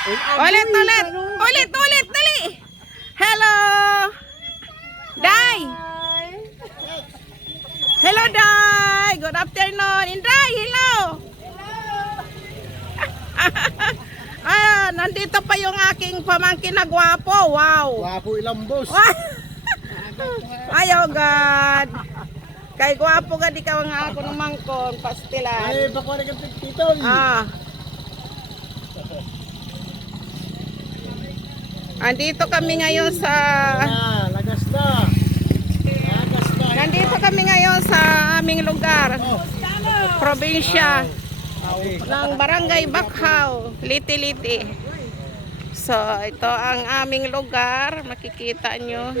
Ulit, ulit. Ulit, ulit, dali. Hello. Day. Hello, Day. Good afternoon. Inday, hello. Ayan, nandito pa yung aking pamangkin na gwapo. Wow. Wapo ilang boss. Ayaw, God. Kay gwapo ka, di ka nga ako ng mangkon, pastilan. Ay, bako na kang titol. Ah. Andito kami ngayon sa lagas na. Lagas na. Nandito kami ngayon sa aming lugar, probinsya Okay. ng Barangay Bakhaw, Liti-Liti. So, ito ang aming lugar, makikita nyo.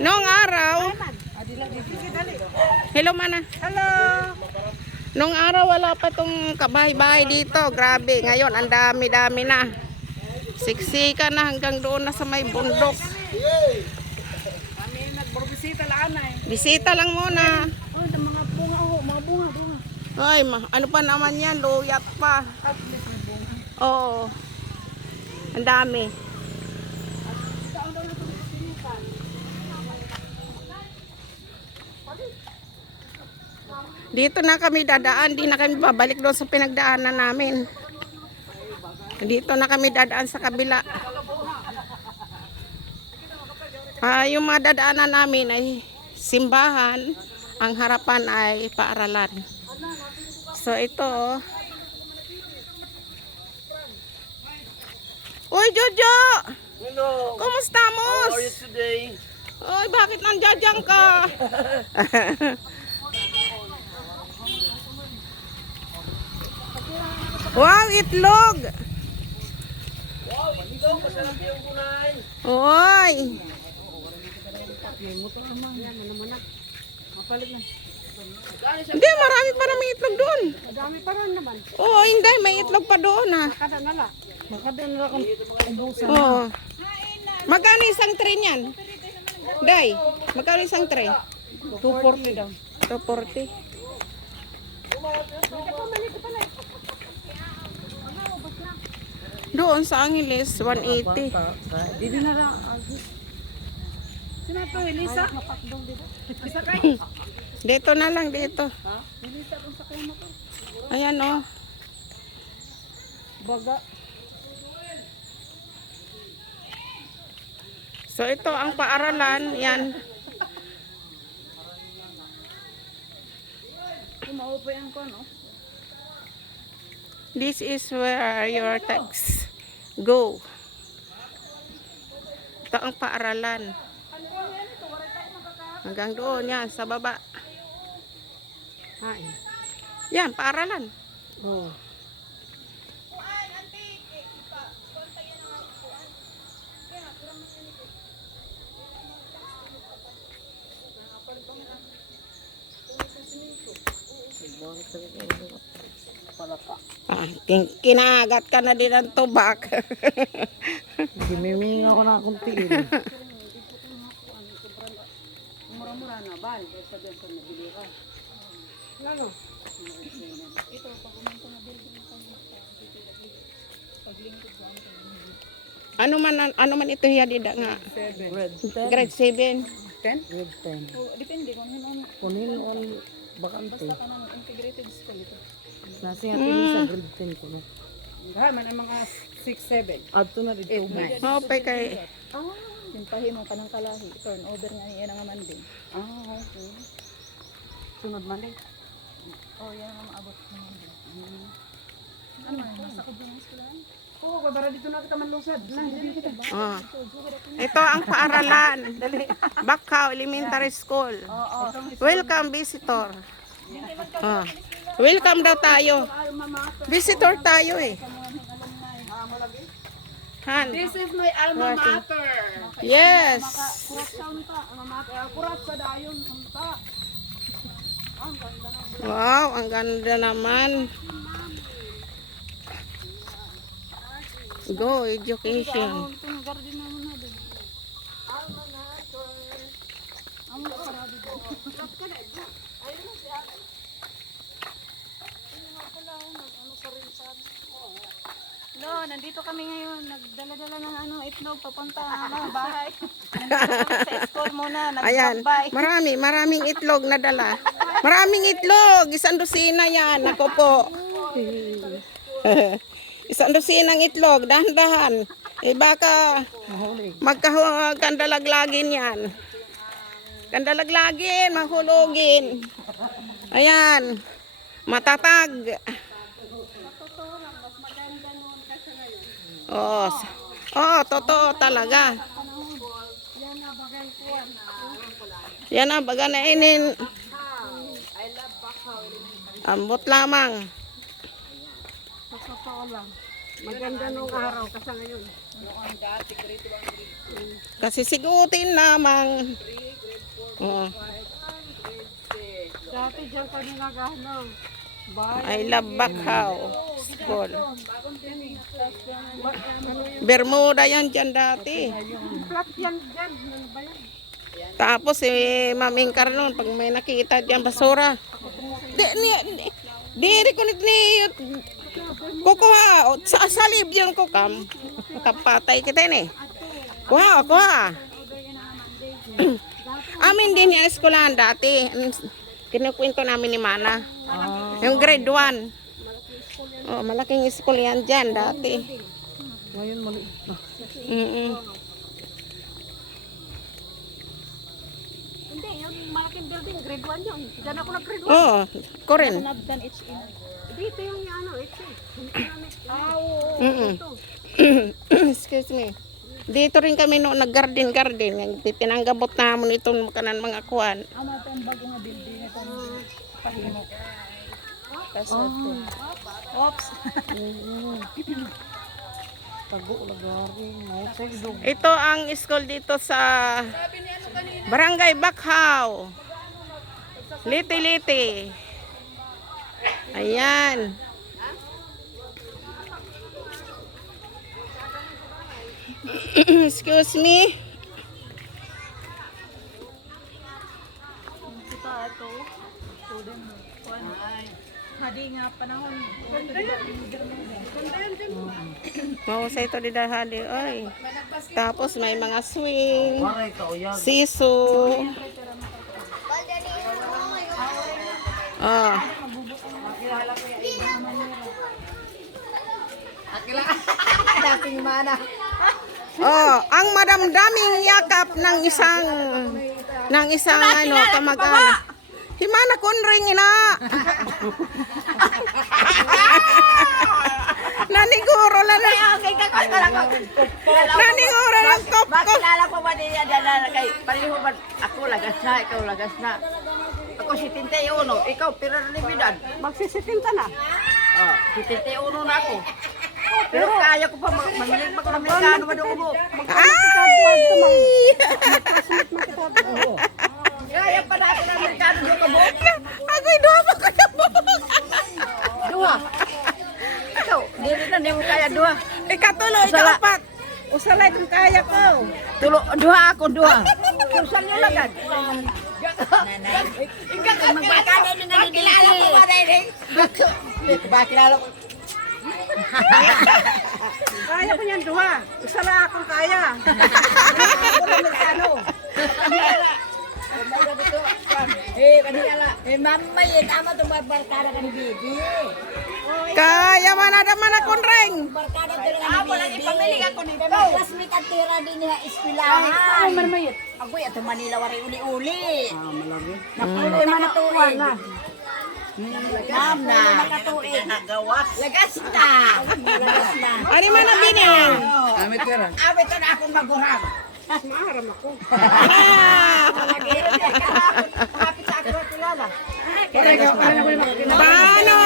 Noong araw, hello mana. Hello. Noong araw wala pa tong kabahay-bahay dito. Grabe, ngayon ang dami-dami na. Siksika na hanggang doon na sa may bundok. Kami nagbibisita lang ay. Bisita lang muna. Oh, ng mga bunga oh, mga bunga, bunga. Ay, ma, ano pa naman yan? Luyat pa. Oo. Ang dami. Dito na kami dadaan, di na kami babalik doon sa pinagdaanan namin. Dito na kami dadaan sa kabila. Ah, yung mga dadaanan namin ay simbahan, ang harapan ay paaralan. So ito oh. Uy, Jojo! Hello. Kumusta mo? How are you today? Uy, bakit nandiyan ka? wow, itlog! Uy! Hindi, marami pa naman itlog doon. Madami pa rin naman. Oo, hindi, may itlog pa doon ha. Na la. Makada na lang ubusan. Oo. Magkano isang tray niyan? Day, magkano isang tray? 240 daw. 240. Doon sa Angeles, 180. Didi na lang. Sino to, Elisa? Dito na lang, dito. Elisa kung sa kayo mo to. Ayan oh. Baga. So ito ang paaralan, yan. This is where your text go. Ito ang paaralan. Hanggang doon, yan, sa baba. Hain. Yan, paaralan. Oh. Ah, kin- kinagat ka na din ng tubak. Gimiming ako na akong tiin. Mura-mura na, doon sa nabili ka. Ano? ano man ano man ito hiya dida nga Grade 10. grade 7. 10? Grade 10. Depende kung ano. Kung ano ang bakante. Basta ka ng integrated school ito. Nasi nga Mm. sa grade 10 ko. Ha, man ang mga 6, 7. Adto na dito. 8, 9. Oh, pay kay Ah, yung pahimo ka ng kalahi. Turnover nga yan ang naman din. Ah, okay. Sunod man din. Oh, yan ang maabot naman din. Ano man, nasa kubong ng eskwelahan? Oo, oh, para dito na kita manlusad. Oh. Ito ang paaralan. Bakhaw Elementary School. Oo, Welcome visitor. Oh. Welcome daw tayo. Visitor tayo eh. Han. This is my alma mater. Yes. Wow, ang ganda naman. Go education. Ito yung garden naman na din. Alma mater. Ang sarado do. Ayun na si ate. Ano nga pala, ano sa rin sa No, nandito kami ngayon. Nagdala-dala ng ano, itlog papunta ng bahay. Nandito sa school muna. Ayan, Nag-bye. marami, maraming itlog na dala. Maraming itlog, isang dosina yan. Ako po. isang dosinang itlog, dahan-dahan. Eh baka magkandalaglagin yan. Kandalaglagin, mahulogin. Ayan, matatag. Oh, oh, totoo talaga. Yan na, baga na inin. Ambot lamang. Maganda nung araw kasi ngayon. Kasi sigutin lamang. Oh, Dati dyan kami nagano. I love Bacau School. Bermuda yan dyan dati. Dyan. Ano? Tapos si Maming Carnon, pag may nakita diyan basura. Di, ni, di, diri ko ni, ni kukuha, sa salib yun ko kam. Kapatay kita ni. Kuha, kuha. Amin din yung eskulahan dati. Kinukwento namin ni Mana. Yung grade 1. Oh, malaking school yan dyan dati. Ngayon maliit na. Mm Hindi, yung malaking building, grade 1 yun. Diyan ako nag-grade 1. Oh, ko rin. Nabdan HE. Dito yung ano, ito. Ah, oo. Mm Excuse me. Dito rin kami no nag-garden garden. Tinanggabot namon itong makanan mga kuan. Ano ito ang bago nga building ito ang pahimo. Password ko. Oops. Tago, lagari. Ngayon sa ilog. Ito ang school dito sa Barangay Bakhaw. Liti-liti. Ayan. Excuse me. Kita. Kuan. Hadi nga panahon. Mahusay ito di dahali. Ay. Tapos may mga swing. Waray ka o yan. Oh. Dating mana. Oh, ang madamdaming yakap ng isang ng isang ano kamag-anak. Himana kunring ina. Naniguro lang na. Okay, kakot ka lang. Naniguro lang kop ko. Makilala ko ba niya dala kay pareho ba ako lagas na, ikaw lagas na. Ako si 71, ikaw piralibidad. Magsisitinta na. Oh, si 71 na ako. Pero kaya ko pa ma- mamili pa ko ng Amerikano ba doon mo? Ay! Kaya pa natin ng Amerikano doon ka mo? Ago'y duha pa ko na mo. Dua. Ikaw, dili na niyo kaya dua. Ikatuloy, Usala. ikaapat. Usala itong kaya ko. Tulo, dua ako, dua. Susan nyo lagad. Ikaw ka magkakala ni Bakilala ko ba na ini? Bakilala ko. Kaya ko yan duha. Isa lang akong kaya. Eh, kanila. Eh, mamay, eh, tama itong barkada ka ni Bibi. Kaya man ada mana kunring. Barkada ito lang ni Bibi. pamili ako ni Bibi. Classmate at tira din niya ispilahan. Ay, marmayit. Ako, ito Manila wari uli-uli. Ah, malagi. Napulo na katuig. Ma'am na. Nakatuig. Lagas na. Lagas na. Ani man na binin. Amit ka rin. Awit na akong magurang. Maaram ako. Ah! Kapit sa ako kilala. Paano?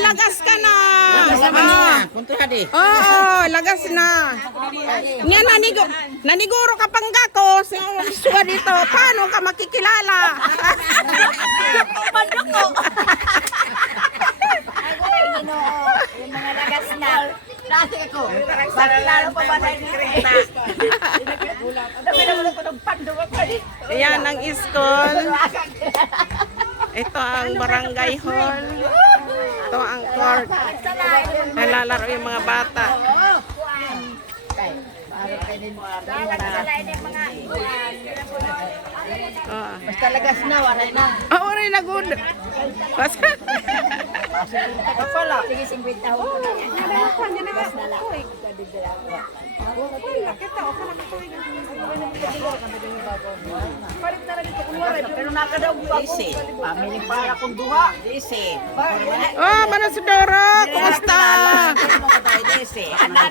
Lagas ka na. Hadi. Oo, lagas na. Nga nanigo, naniguro ka pang gako suwa dito. Paano ka makikilala? Ginoo, yung mga lagas na. Dati ako. Para lalo pa ba na kreta? Dami naman ako ng panduko pa rin. Yan ang school. Ito ang barangay hall. Court. Nalalaro yung mga bata. Basta lagas na, waray na. Ah, ori na good. Basta. Pala. Sige, 50 ako. Pero nakadaw pa ako. Pamili para akong duha. Disi. Oh, Manasidoro, kumusta?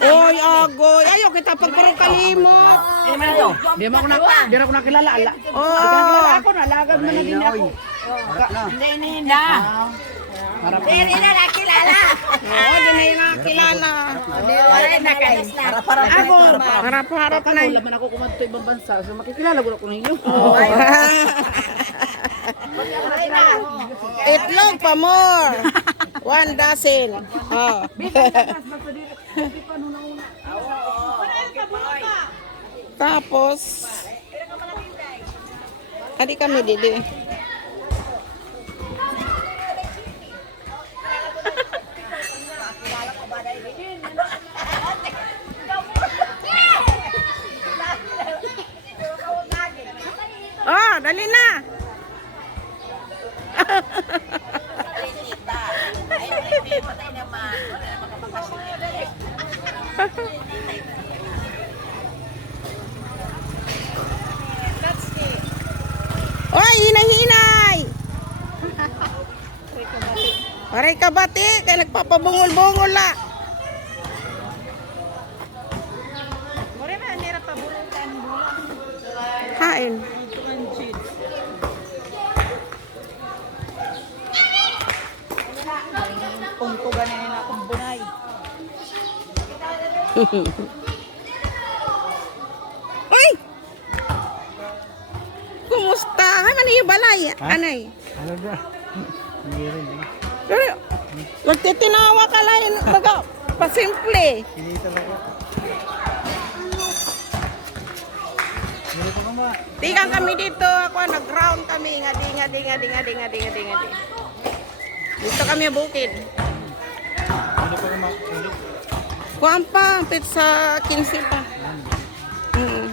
Oy, agoy. Ayaw kita pagpuro kalimot. Di mo ako na, di ako nakilala. Ala. Oh. Ako na, lagad mo na din ako. Hindi, hindi na. Harap na. Hindi na nakilala. Oh, di na yun nakakilala. na kayo. Para Ako, harap-harap na yun. Laman ako kumanto ibang bansa. So makikilala ko na ko ninyo. Itlog pa more. One dozen. Oh. Tapos, adi kami didi. Oh, dali na. Oy, hinay-hinay! Paray ka bati, kaya nagpapabungol-bungol la. Kain. Punto ganin na akong bunay. Uy! Kumusta? Ay, man yung balay. Anay? Ano ba? Hindi rin eh. Pero, magtitinawa ka lang. Baga, pasimple. Hindi talaga. Hindi ko kama. Tingnan kami dito. Ako, nag-ground kami. Ngadi, ngadi, ngadi, ngadi, ngadi, ngadi, ngadi. Dito kami bukid. Kuhaan pa, pizza 15 pa. Mm.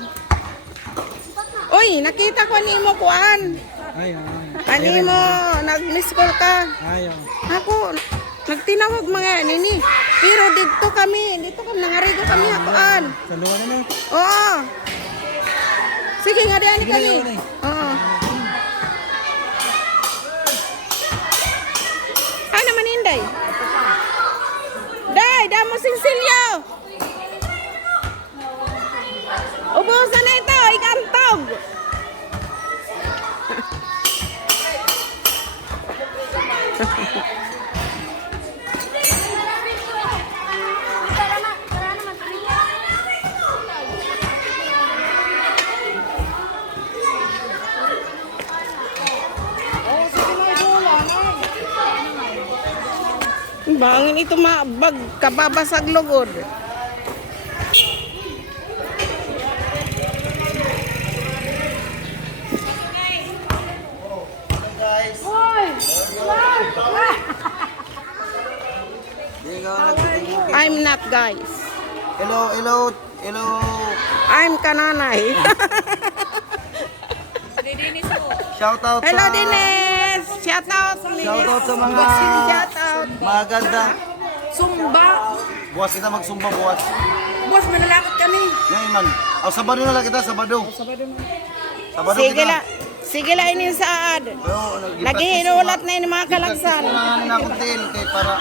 Uy, nakita ko ni mo kuhaan. Ayaw. Ani mo, nag-miss call ka. Ayaw. Ako, nagtinawag mga nini. Pero dito kami, dito kami, nangarigo kami hakuan. Sa luwan na? Oo. Sige nga diyan kami. Oo. Ay naman inday. Day, damo sing silyo. Ubusan na ito, ikantog. Bangin ito mabag, kababasag lugod. I'm not guys. Hello, hello, hello. I'm kananay. Shout out Hello sa... Dines! Shout out! Shout out sa mga... Shout out! Maganda. Sumba. Buwas kita magsumba buwas. Boss, manalakot kami. Yan man. O Sabado na lang kita, Sabado. Sabado Sabado Sige kita. la, sige la ini saad. Nag- Lagi hinulat na ini mga kalagsan. Kailangan na akong tail kay para...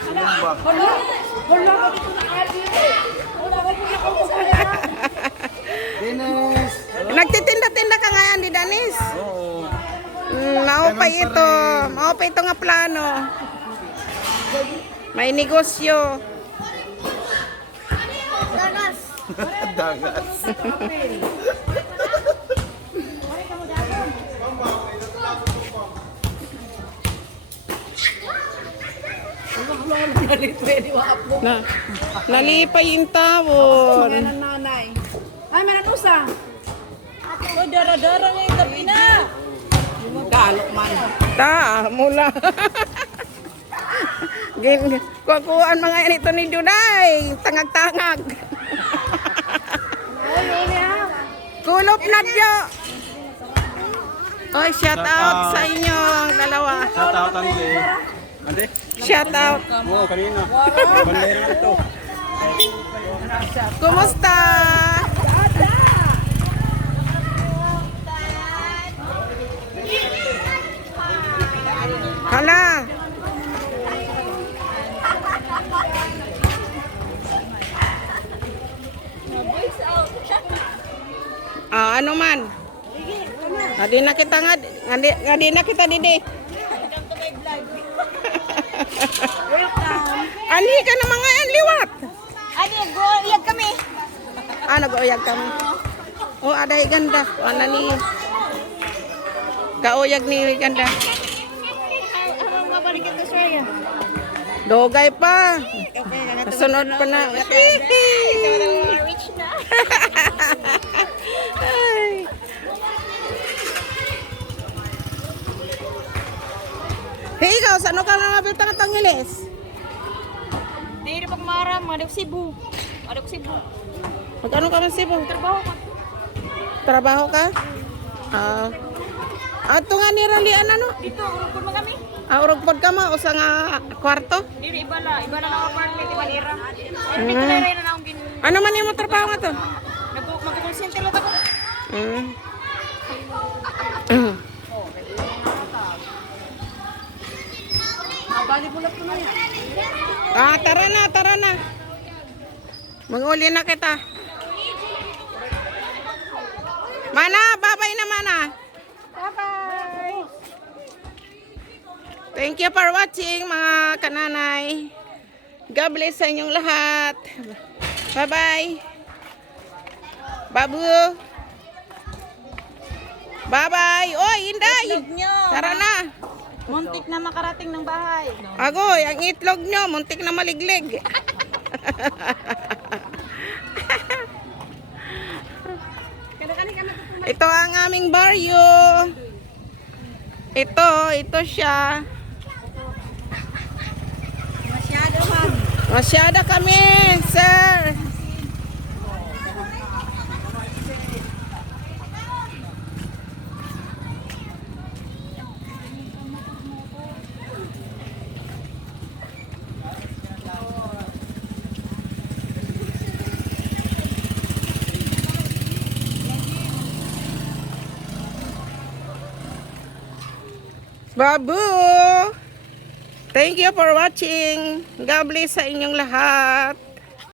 Sumba. Dennis! Nagtitinda-tinda ka ngayon di Danis. Oo. Maupay ito. Maupay ito nga plano. May negosyo. Dagas. Na, nalipay yung tawon. Ay, mananusa. Ako, dara-dara niya yung gabi na. Galok man. Ta, mula. Gin, kukuhaan mga inito ni Juday. Tangag-tangag. Kulop na Diyo. Oy, shout out sa inyo dalawa. Shout out ang Ande? Shout out. Oo, kanina. Bandera na ito. Kumusta? Hala. Ah, ano man? Ngadi na kita nga, ngadi, ngadi na kita didi. Ani ka na mga liwat. Go, iyag kami. Ah, nag-uyag kami. Oh, aday ganda. Ano ni... Kauyag ni ganda. Ano Dogay pa. Okay. Kasunod pa na. Na. Hey, ikaw, saan ka na mabita ng tangilis? Di rin pag maram, madok Cebu. Madok Cebu. Mag-ano ka man Cebu? Trabaho ka. Trabaho ka? Ah. Ato nga ni Ralian ano? Dito, mo kami. Ah, urog pod ka mo, usa nga kwarto? Di rin, iba na. Iba na lang apartment, iba nira. Pero dito na rin na akong gin... Ano man yung trabaho nga to? Nag- Mag-consentil ako. Mm. Ko na ah, tara na, tara na. Manguli na kita. Mana, babay na mana. Thank you for watching mga kananay. God bless sa inyong lahat. Bye-bye. Babu. Bye-bye. Oy, Inday. Tara na. Muntik na makarating ng bahay. Agoy, ang itlog nyo, muntik na maliglig. ito ang aming baryo. Ito, ito siya. Masyado man. Masyada kami, sir. Babu! Thank you for watching. God bless sa inyong lahat.